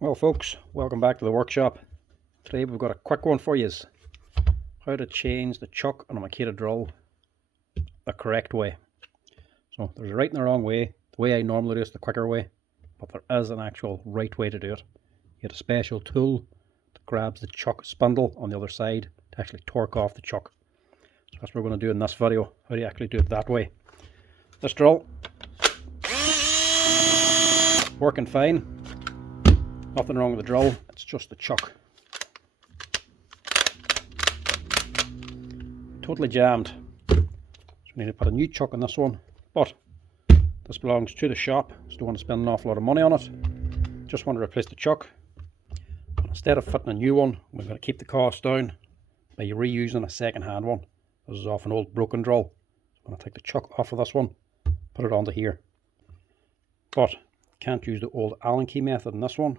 Well folks, welcome back to the workshop. Today we've got a quick one for you. How to change the chuck on a makita drill the correct way. So there's a right and a wrong way. The way I normally do it is the quicker way, but there is an actual right way to do it. You get a special tool that grabs the chuck spindle on the other side to actually torque off the chuck. So that's what we're going to do in this video, how do you actually do it that way. This drill, working fine. Nothing wrong with the drill, it's just the chuck. Totally jammed. So we need to put a new chuck on this one, but this belongs to the shop, so don't want to spend an awful lot of money on it. Just want to replace the chuck. But instead of fitting a new one, we're going to keep the cost down by reusing a second hand one. This is off an old broken drill. I'm going to take the chuck off of this one, put it onto here. But can't use the old Allen key method in this one.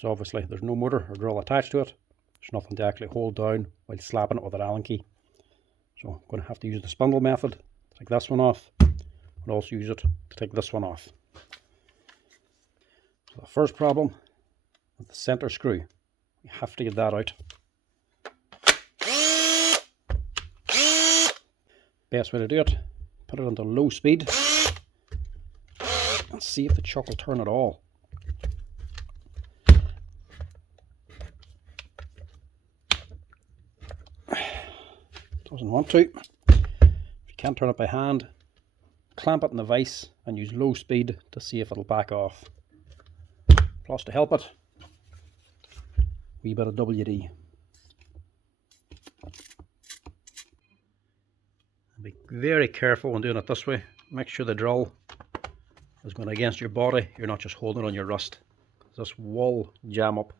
So obviously there's no motor or drill attached to it. There's nothing to actually hold down while slapping it with an Allen key. So I'm going to have to use the spindle method to take this one off, and also use it to take this one off. So the first problem with the center screw, you have to get that out. Best way to do it, put it into low speed and see if the chuck will turn at all. Doesn't want to. If you can't turn it by hand, clamp it in the vise and use low speed to see if it'll back off. Plus, to help it, a wee bit of WD. Be very careful when doing it this way. Make sure the drill is going against your body. You're not just holding it on your wrist. This will jam up.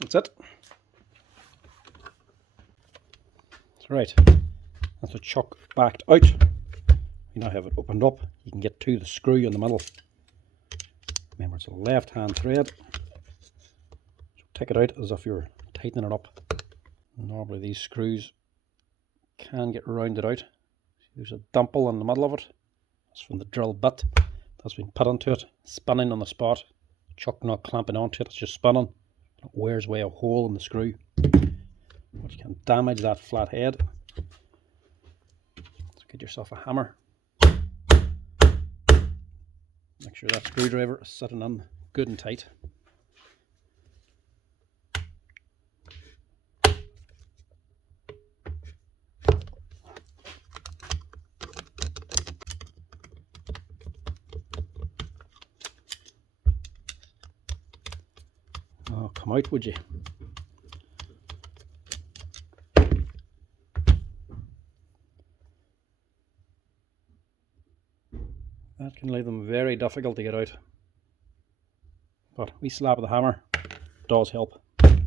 That's it. That's right. That's the chuck backed out. You now have it opened up. You can get to the screw in the middle. Remember, it's a left hand thread. So take it out as if you're tightening it up. Normally these screws can get rounded out. There's a dimple in the middle of it. That's from the drill bit that's been put into it, spinning on the spot. Chuck not clamping onto it, it's just spinning. It wears away a hole in the screw, but you can damage that flat head. So get yourself a hammer. Make sure that screwdriver is sitting in good and tight. Oh, come out, would you? That can leave them very difficult to get out. But a wee slap of the hammer does help. So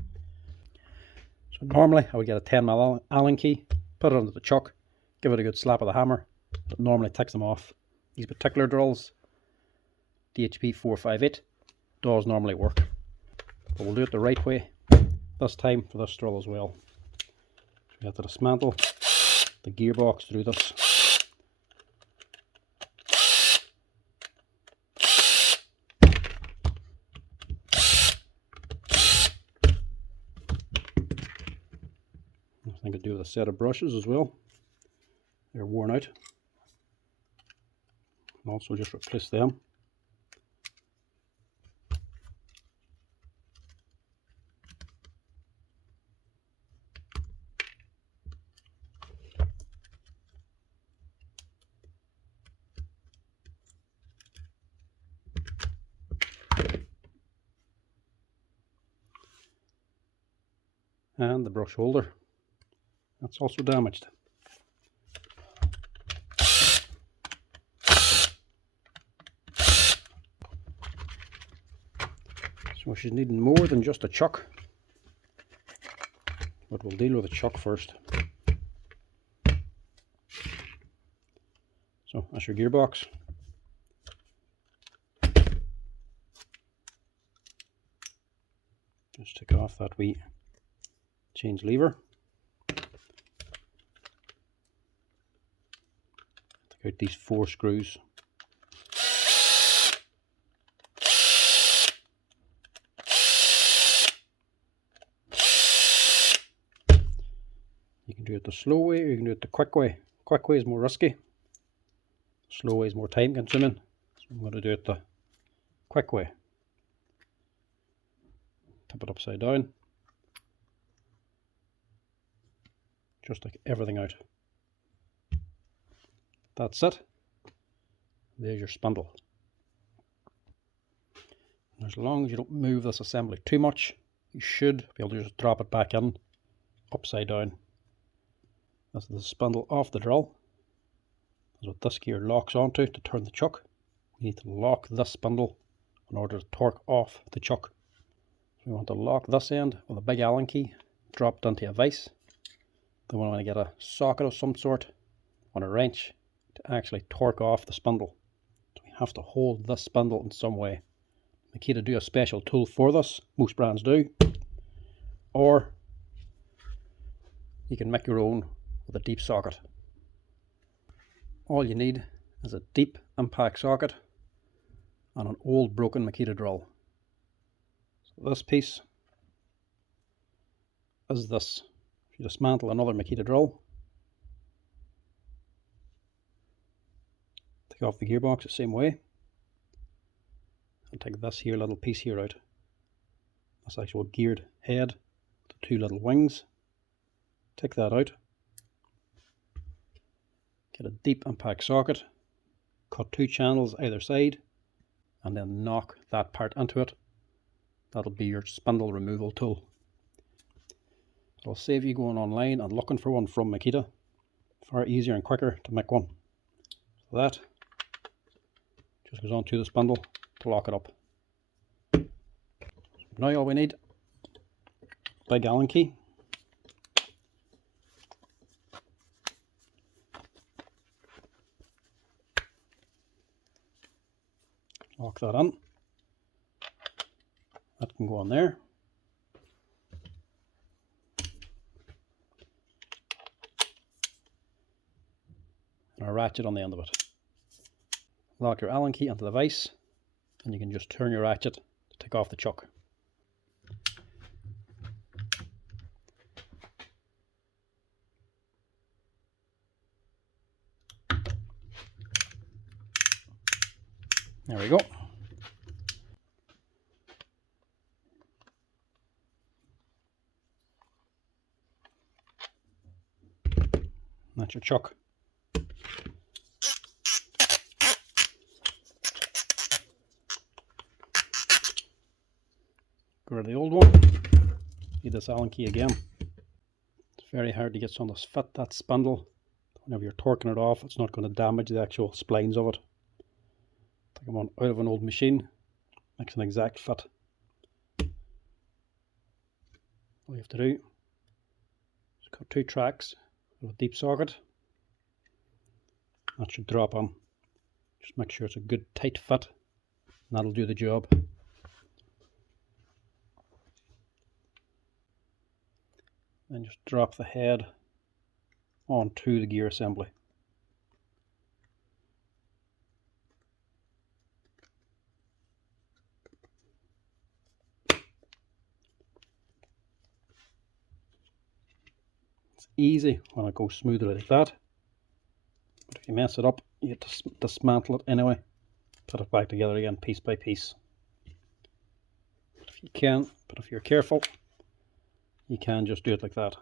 normally I would get a 10mm Allen key, put it under the chuck, give it a good slap of the hammer. It normally takes them off. These particular drills, DHP 458, does normally work. But we'll do it the right way this time for this drill as well. So we have to dismantle the gearbox through this. I think I'll do with a set of brushes as well. They're worn out. And also just replace them. And the brush holder, that's also damaged. So she's needing more than just a chuck, but we'll deal with the chuck first. So that's your gearbox. Just take off that wee change lever. out these 4 screws. You can do it the slow way or you can do it the quick way. Quick way is more risky. Slow way is more time consuming. So I'm going to do it the quick way. Tip it upside down. Just take everything out. That's it. There's your spindle. And as long as you don't move this assembly too much, you should be able to just drop it back in upside down. This is the spindle off the drill. That's what this gear locks onto to turn the chuck. We need to lock this spindle in order to torque off the chuck. So we want to lock this end with a big Allen key dropped into a vise. Then we want to get a socket of some sort on a wrench to actually torque off the spindle. So we have to hold this spindle in some way. Makita do a special tool for this, most brands do. Or you can make your own with a deep socket. All you need is a deep impact socket and an old broken Makita drill. So this piece is this. If you dismantle another Makita drill, take off the gearbox the same way, and take this here little piece here out. This actual geared head, the 2 little wings. Take that out. Get a deep impact socket, cut 2 channels either side, and then knock that part into it. That'll be your spindle removal tool. It'll save you going online and looking for one from Makita. Far easier and quicker to make one. So that just goes onto the spindle to lock it up. Now all we need, big Allen key. Lock that in. That can go on there. And a ratchet on the end of it. Lock your Allen key into the vise and you can just turn your ratchet to take off the chuck. There we go. That's your chuck. Go to the old one. Need this Allen key again. It's very hard to get something to fit that spindle. Whenever you're torquing it off, it's not going to damage the actual splines of it. Take them on out of an old machine. Makes an exact fit. All you have to do is cut 2 tracks with a deep socket. That should drop on. Just make sure it's a good tight fit, and that'll do the job. Then just drop the head onto the gear assembly. It's easy when it goes smoothly like that, but if you mess it up, you have to dismantle it anyway, put it back together again piece by piece. But if you're careful, you can just do it like that.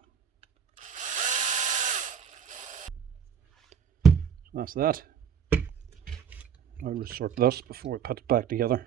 So that's that. I'll resort this before we put it back together.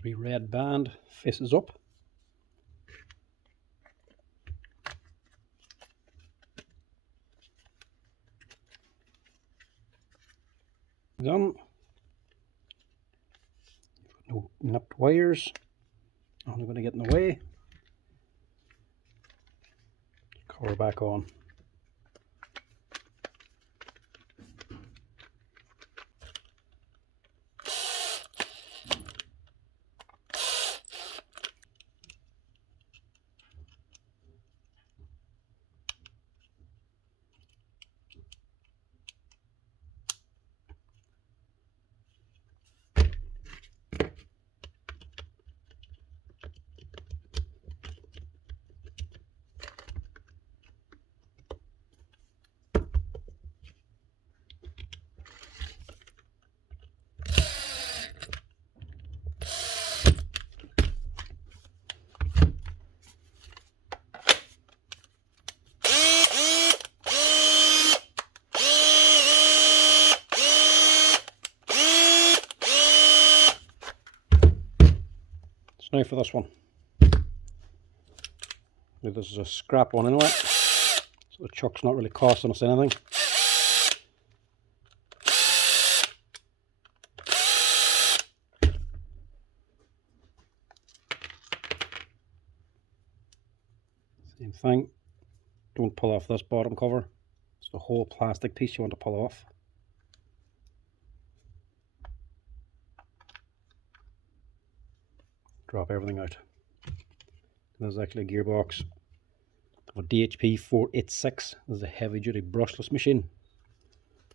As we red band faces up. Done. No nipped wires. I'm going to get in the way. Cover back on. Now for this one. Now this is a scrap one anyway, so the chuck's not really costing us anything. Same thing, don't pull off this bottom cover. It's the whole plastic piece you want to pull off. Drop everything out. This is actually a gearbox of a DHP 486. This is a heavy duty brushless machine.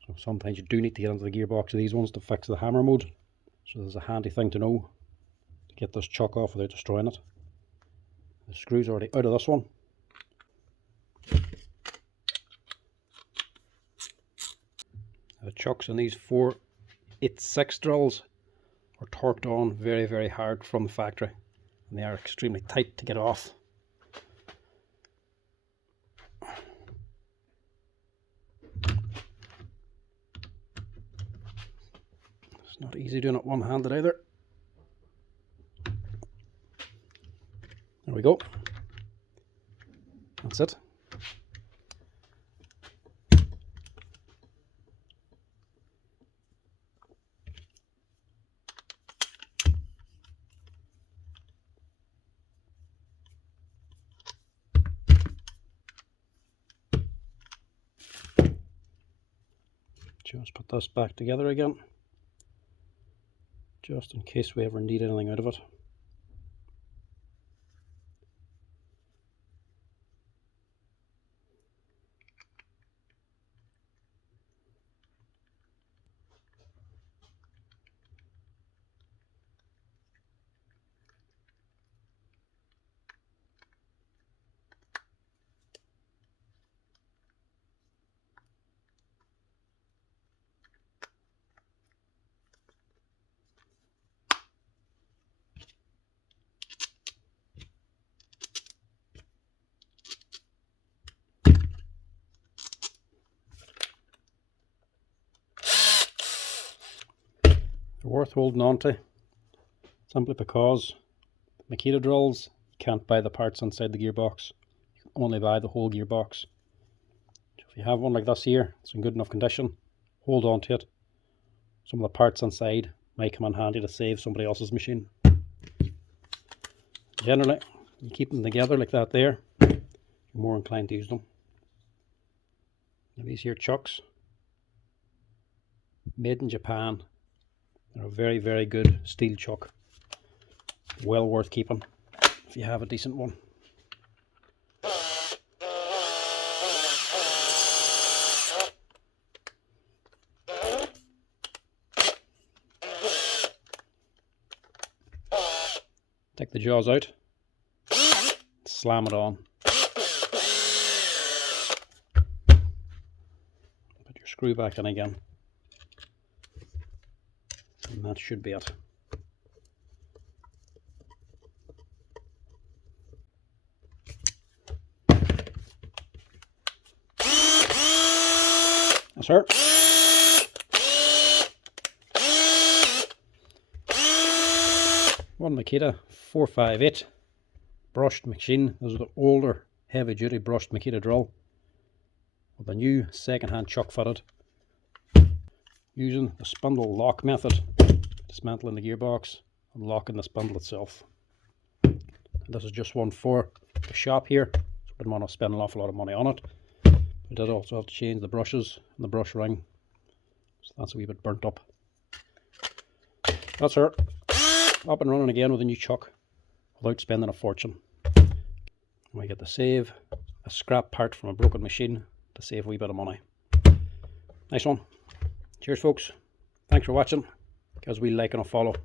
So sometimes you do need to get into the gearbox of these ones to fix the hammer mode. So this is a handy thing to know to get this chuck off without destroying it. The screw's already out of this one. The chucks in these 486 drills are torqued on very, very hard from the factory, and they are extremely tight to get off. It's not easy doing it one-handed either. There we go. That's it. Just put this back together again, just in case we ever need anything out of it. They're worth holding on to, simply because makita drills, you can't buy the parts inside the gearbox. You can only buy the whole gearbox. So if you have one like this here, it's in good enough condition, hold on to it. Some of the parts inside might come in handy to save somebody else's machine. Generally, you keep them together like that there, you're more inclined to use them. Now these here chucks, made in Japan. They're a very, very good steel chuck. Well worth keeping if you have a decent one. Take the jaws out, slam it on. Put your screw back in again. And that should be it. Yes, sir. One Makita 458 brushed machine. This is the older heavy duty brushed Makita drill with a new second hand chuck fitted, using the spindle lock method, dismantling the gearbox and locking the spindle itself. And this is just one for the shop here, so I didn't want to spend an awful lot of money on it. I did also have to change the brushes and the brush ring, so that's a wee bit burnt up. That's her up and running again with a new chuck without spending a fortune. We get to save a scrap part from a broken machine to save a wee bit of money. Nice one. Cheers folks. Thanks for watching. Give us a wee like and a follow.